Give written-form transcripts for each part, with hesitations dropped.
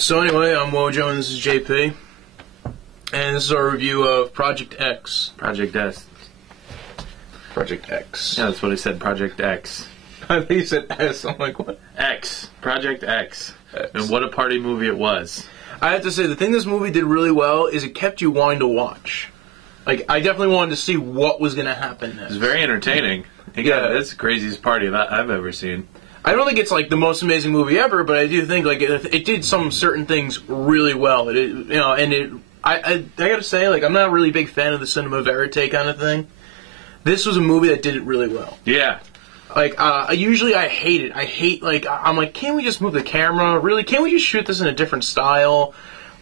So anyway, I'm Wojo and this is JP. And this is our review of Project X. Project S. Project X. Yeah, that's what I said, Project X. I think you said S. I'm like, what? X. Project X. X. And what a party movie it was. I have to say, the thing this movie did really well is it kept you wanting to watch. Like, I definitely wanted to see what was going to happen next. It was very entertaining. Yeah. It's the craziest party that I've ever seen. I don't think it's like the most amazing movie ever, but I do think like it did some certain things really well. I gotta say, like, I'm not a really big fan of the cinema verite kind of thing. This was a movie that did it really well. Yeah. Like, usually I hate it. I hate, like, I'm like, can't we just move the camera? Really? Can't we just shoot this in a different style?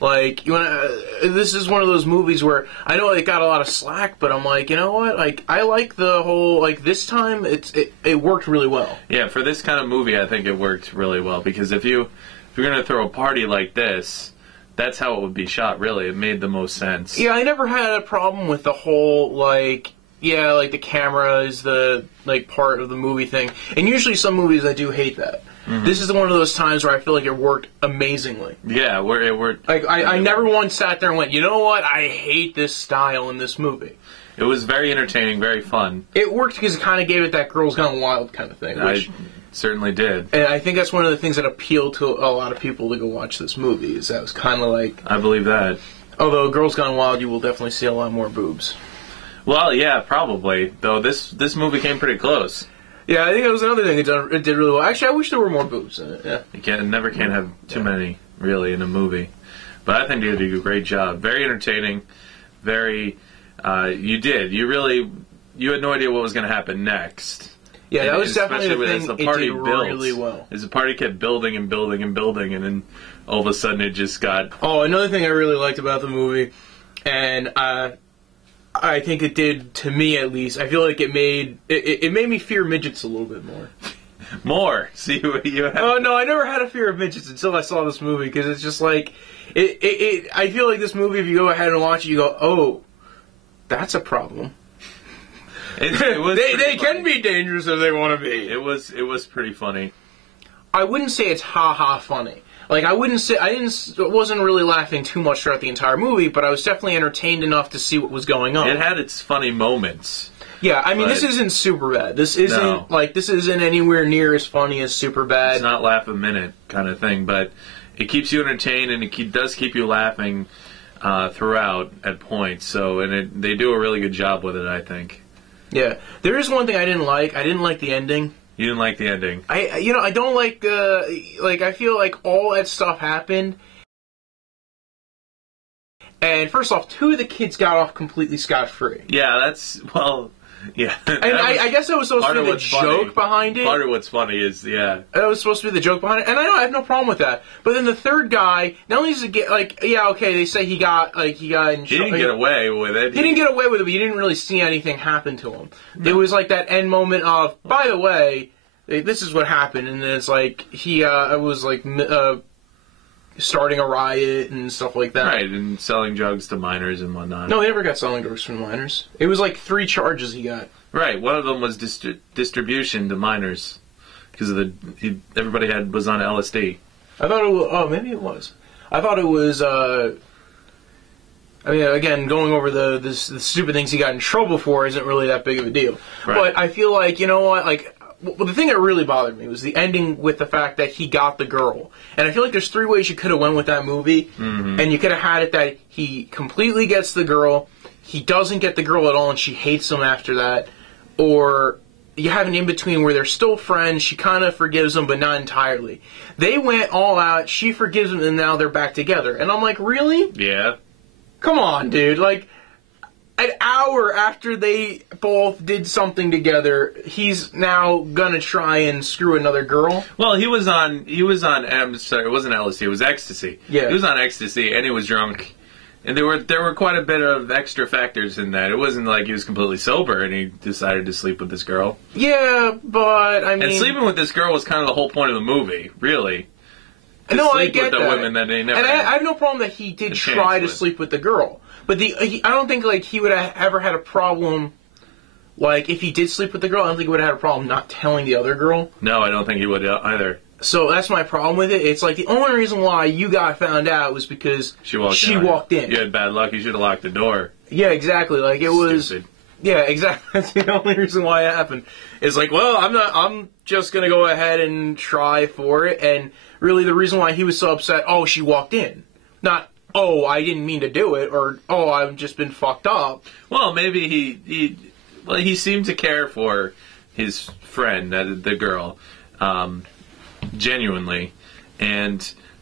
Like, this is one of those movies where I know it got a lot of slack, but I'm like, you know what? Like, I like the whole, like, this time it worked really well. Yeah, for this kind of movie, I think it worked really well because if you're gonna throw a party like this, that's how it would be shot. Really, it made the most sense. Yeah, I never had a problem with the whole like the camera is the like part of the movie thing, and usually some movies I do hate that. Mm-hmm. This is one of those times where I feel like it worked amazingly. Yeah, where it worked. Like I never once sat there and went, you know what? I hate this style in this movie. It was very entertaining, very fun. It worked because it kind of gave it that Girls Gone Wild kind of thing. Which, I certainly did. And I think that's one of the things that appealed to a lot of people to go watch this movie. Is that it was kind of like. I believe that. Although Girls Gone Wild, you will definitely see a lot more boobs. Well, yeah, probably. Though this movie came pretty close. Yeah, I think that was another thing it did really well. Actually, I wish there were more boobs in it. Yeah, you never can have too many really in a movie, but I think you did a great job. Very entertaining. Very. You had no idea what was going to happen next. Yeah, that was definitely the thing. As the party it did built, really well. As the party kept building and building and building, and then all of a sudden it just got. Oh, another thing I really liked about the movie, and I think it did, to me at least, I feel like it made me fear midgets a little bit more. More? See what you have? Oh, no, I never had a fear of midgets until I saw this movie, because it's just like, I feel like this movie, if you go ahead and watch it, you go, oh, that's a problem. It was they can be dangerous if they want to be. It was pretty funny. I wouldn't say it's ha-ha funny. Like, I wasn't really laughing too much throughout the entire movie, but I was definitely entertained enough to see what was going on. It had its funny moments. Yeah, I mean, this isn't Superbad. This isn't anywhere near as funny as Superbad. It's not laugh a minute kind of thing, but it keeps you entertained and it does keep you laughing throughout at points. So, and they do a really good job with it, I think. Yeah, there is one thing I didn't like. I didn't like the ending. You didn't like the ending. I don't like I feel like all that stuff happened. And first off, 2 of the kids got off completely scot-free. Yeah, yeah. And I guess that was supposed to be the joke behind it. Part of what's funny is, yeah. That was supposed to be the joke behind it. And I have no problem with that. But then the third guy, not only does it get, like, yeah, okay, they say he got in trouble. He didn't get away with it. He didn't get away with it, but you didn't really see anything happen to him. No. It was like that end moment of, by the way, this is what happened. And then it's like, he was like starting a riot and stuff like that. Right, and selling drugs to minors and whatnot. No, he never got selling drugs from minors. It was like 3 charges he got. Right, one of them was distribution to minors because of everybody was on LSD. I thought it was. Oh, maybe it was. I thought it was. I mean, again, going over the stupid things he got in trouble for isn't really that big of a deal. Right. But I feel like, you know what, like. Well, the thing that really bothered me was the ending with the fact that he got the girl. And I feel like there's 3 ways you could have went with that movie. Mm-hmm. And you could have had it that he completely gets the girl, he doesn't get the girl at all, and she hates him after that. Or you have an in-between where they're still friends, she kind of forgives him, but not entirely. They went all out, she forgives him, and now they're back together. And I'm like, really? Yeah. Come on, dude. Like, an hour after they both did something together, he's now gonna try and screw another girl. Well, he was on. I'm sorry, it wasn't LSD. It was ecstasy. Yeah, he was on ecstasy and he was drunk, and there were quite a bit of extra factors in that. It wasn't like he was completely sober and he decided to sleep with this girl. Yeah, but I mean, and sleeping with this girl was kind of the whole point of the movie, really. No, I get with that. The women that they never. And I have no problem that he did try to sleep with the girl. But I don't think like he would have ever had a problem. Like if he did sleep with the girl, I don't think he would have had a problem not telling the other girl. No, I don't think he would either. So that's my problem with it. It's like the only reason why you got found out was because she walked in. You had bad luck. You should have locked the door. Yeah, exactly. Like it was. Stupid. Yeah, exactly. That's the only reason why it happened. It's like, well, I'm just gonna go ahead and try for it. And really, the reason why he was so upset, oh, she walked in, not, oh, I didn't mean to do it, or oh, I've just been fucked up. Well, maybe he seemed to care for his friend, the girl. Genuinely,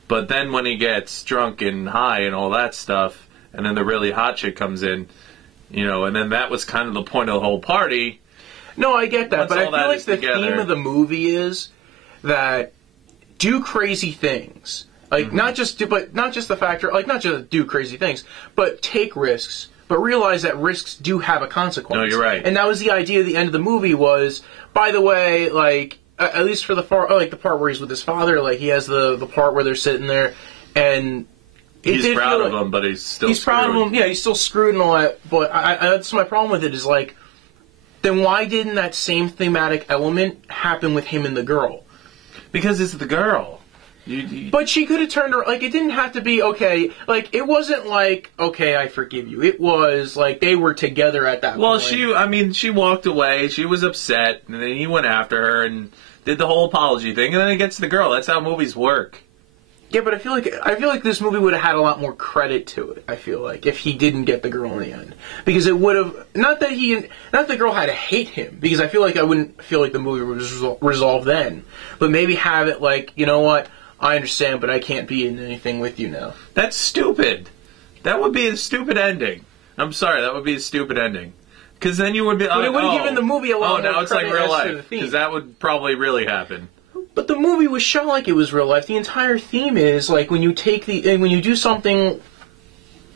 but then when he gets drunk and high and all that stuff, and then the really hot chick comes in, and then that was kind of the point of the whole party. No, I get that, but I feel like the together. theme of the movie is that do crazy things, like not just the factor, like not just do crazy things, but take risks, but realize that risks do have a consequence. No, you're right, and that was the idea at the end of the movie. Was, by the way, like. At least for the part where he's with his father, like he has the part where they're sitting there, and he's proud of him, but he's still proud of him. Yeah, he's still screwed and all that. But that's my problem with it is like, then why didn't that same thematic element happen with him and the girl? Because it's the girl. But she could have turned her, like, it didn't have to be, okay, like, it wasn't like, okay, I forgive you. It was, like, they were together at that point. Well, she walked away, she was upset, and then he went after her and did the whole apology thing, and then it gets to the girl. That's how movies work. Yeah, but I feel like this movie would have had a lot more credit to it, I feel like, if he didn't get the girl in the end. Because it would have, not that the girl had to hate him, because I feel like I wouldn't feel like the movie was resolved then. But maybe have it like, you know what? I understand, but I can't be in anything with you now. That's stupid. That would be a stupid ending. I'm sorry, that would be a stupid ending. Because then you would be... But it would have given the movie a lot more now it's like credit real as to the life. theme. Because that would probably really happen. But the movie was shot like it was real life. The entire theme is, like, when you do something...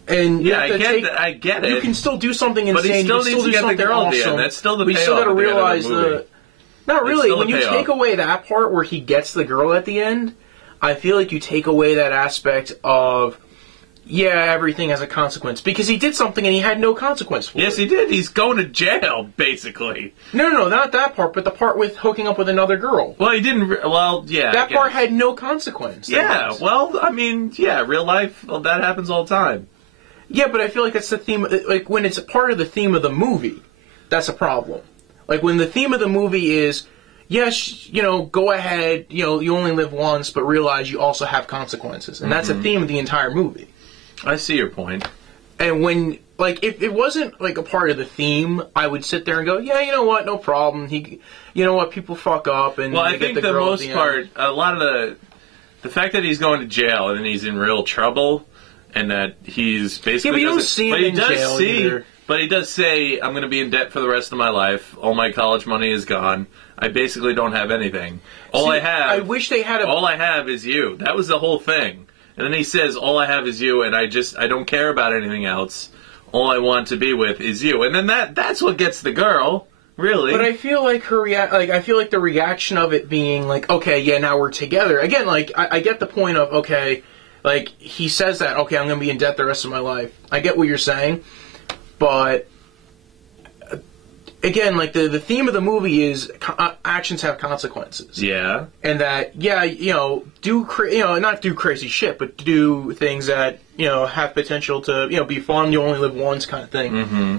And yeah, I get it. You can still do something insane. But he still needs to get the girl at the end. That's still the payoff. You still got to realize the movie. Not really. When you take away that part where he gets the girl at the end... I feel like you take away that aspect of, yeah, everything has a consequence. Because he did something and he had no consequence for it. Yes, he did. He's going to jail, basically. No, not that part, but the part with hooking up with another girl. Well, he didn't... Well, yeah. That part had no consequence. Yeah, well, I mean, yeah, real life, well, that happens all the time. Yeah, but I feel like that's the theme... Like, when it's a part of the theme of the movie, that's a problem. Like, when the theme of the movie is... Yes, go ahead, you only live once, but realize you also have consequences. And that's a theme of the entire movie. I see your point. And when, like, if it wasn't, like, a part of the theme, I would sit there and go, yeah, you know what, no problem. People fuck up and well, I think the most part, a lot of the fact that he's going to jail and he's in real trouble and that he's basically... Yeah, but you don't see him in jail either. But he does say, I'm going to be in debt for the rest of my life. All my college money is gone. I basically don't have anything. All I have is you. That was the whole thing. And then he says, all I have is you, and I don't care about anything else. All I want to be with is you. And then that's what gets the girl, really. But I feel like I feel like the reaction of it being like, okay, yeah, now we're together. Again, like, I get the point of, okay, like, he says that, okay, I'm going to be in debt the rest of my life. I get what you're saying. But... Again, like, the theme of the movie is actions have consequences. Yeah. And that, yeah, not do crazy shit, but do things that, have potential to, be fun, you only live once kind of thing. Mm-hmm.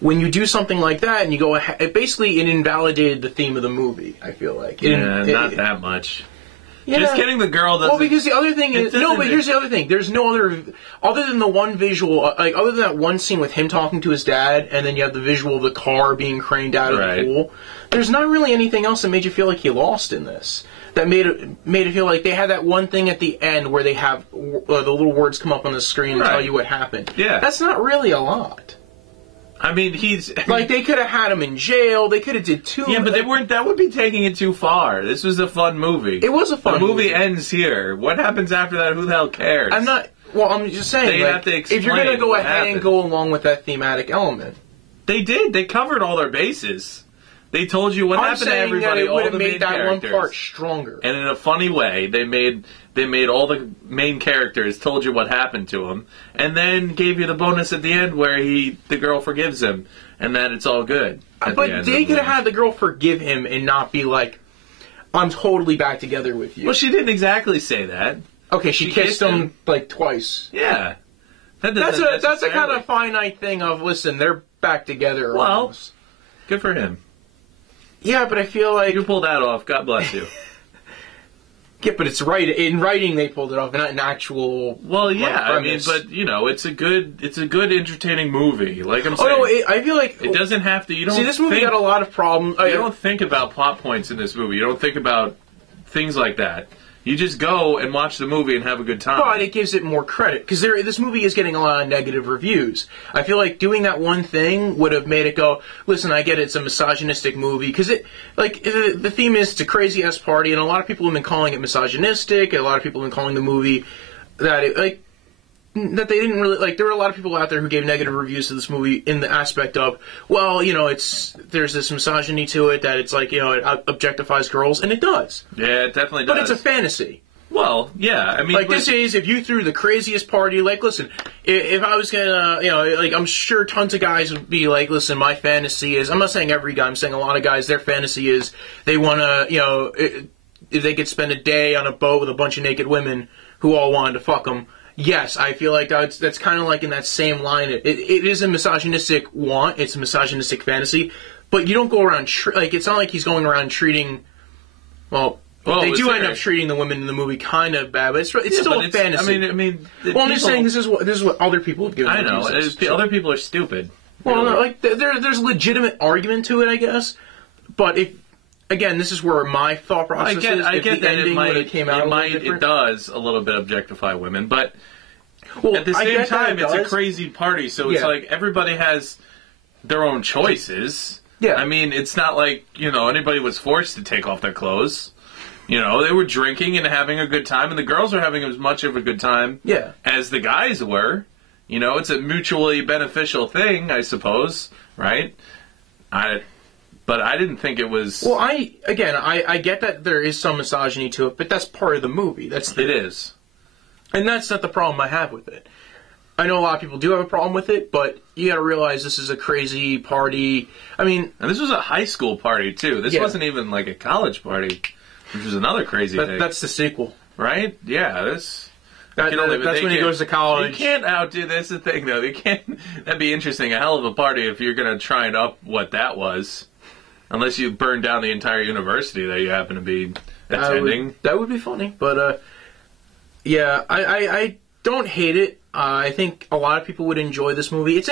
When you do something like that and you go ahead, it invalidated the theme of the movie, I feel like. Not that much. Yeah. Just getting the girl doesn't... Well, because the other thing is... No, but here's the other thing. There's no other... Other than the one visual... Like, other than that one scene with him talking to his dad, and then you have the visual of the car being craned out of the pool, there's not really anything else that made you feel like he lost in this. That made it feel like they had that one thing at the end where they have the little words come up on the screen and tell you what happened. Yeah. That's not really a lot. I mean, he's... Like, they could have had him in jail. They could have did two... Yeah, but they weren't... That would be taking it too far. This was a fun movie. It was a fun movie. The movie ends here. What happens after that? Who the hell cares? I'm just saying, they have to explain if you're going to go ahead happened. and go along with that thematic element... They did. They covered all their bases. They told you what happened to everybody, all the main characters. That one part stronger. And in a funny way, they made all the main characters, told you what happened to them, and then gave you the bonus at the end where the girl forgives him, and that it's all good. But they could have had the girl forgive him and not be like, I'm totally back together with you. Well, she didn't exactly say that. Okay, she kissed him like twice. Yeah. That's a kind of finite thing of, listen, they're back together. Well, almost. Good for him. Yeah, but I feel like... You pulled that off. God bless you. Yeah, but it's right in writing they pulled it off, not an actual. Well, yeah, I mean, but it's a good entertaining movie. Like I'm saying, I feel like it doesn't have to. You don't see this movie got a lot of problems. You don't think about plot points in this movie. You don't think about things like that. You just go and watch the movie and have a good time. But it gives it more credit, because this movie is getting a lot of negative reviews. I feel like doing that one thing would have made it go, listen, I get it's a misogynistic movie, because the theme is it's a crazy-ass party, and a lot of people have been calling it misogynistic, and a lot of people have been calling the movie that that they didn't really, there were a lot of people out there who gave negative reviews to this movie in the aspect of, well, there's this misogyny to it, that it's it objectifies girls, and it does. Yeah, it definitely does. But it's a fantasy. Well, yeah, I mean... this is, if you threw the craziest party, listen, if I was gonna, I'm sure tons of guys would be like, listen, my fantasy is, I'm not saying every guy, I'm saying a lot of guys, their fantasy is, they wanna, if they could spend a day on a boat with a bunch of naked women who all wanted to fuck them. Yes, I feel like that's kind of like in that same line. It is a misogynistic want. It's a misogynistic fantasy. But you don't go around... it's not like he's going around treating... Well, they do end up treating the women in the movie kind of bad, but it's still a fantasy. I mean... I'm just saying this is what other people have given. I know. Other people are stupid. Well, really. No, there's legitimate argument to it, I guess. But if... Again, this is where my thought process is. I get that it does a little bit objectify women, but at the same time, it's a crazy party, so it's like everybody has their own choices. Yeah. I mean, it's not like, anybody was forced to take off their clothes. They were drinking and having a good time, and the girls are having as much of a good time as the guys were. It's a mutually beneficial thing, I suppose, right? But I didn't think it was... Well, I get that there is some misogyny to it, but that's part of the movie. It is. And that's not the problem I have with it. I know a lot of people do have a problem with it, but you gotta realize this is a crazy party. I mean... And this was a high school party, too. This wasn't even like a college party, which was another crazy thing. That's the sequel. Right? Yeah, that's when he goes to college. You can't outdo... That's the thing, though. That'd be interesting. A hell of a party if you're gonna try and up what that was. Unless you burn down the entire university that you happen to be attending. That would be funny. But, I don't hate it. I think a lot of people would enjoy this movie. It's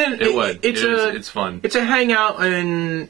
fun. It's a hangout, and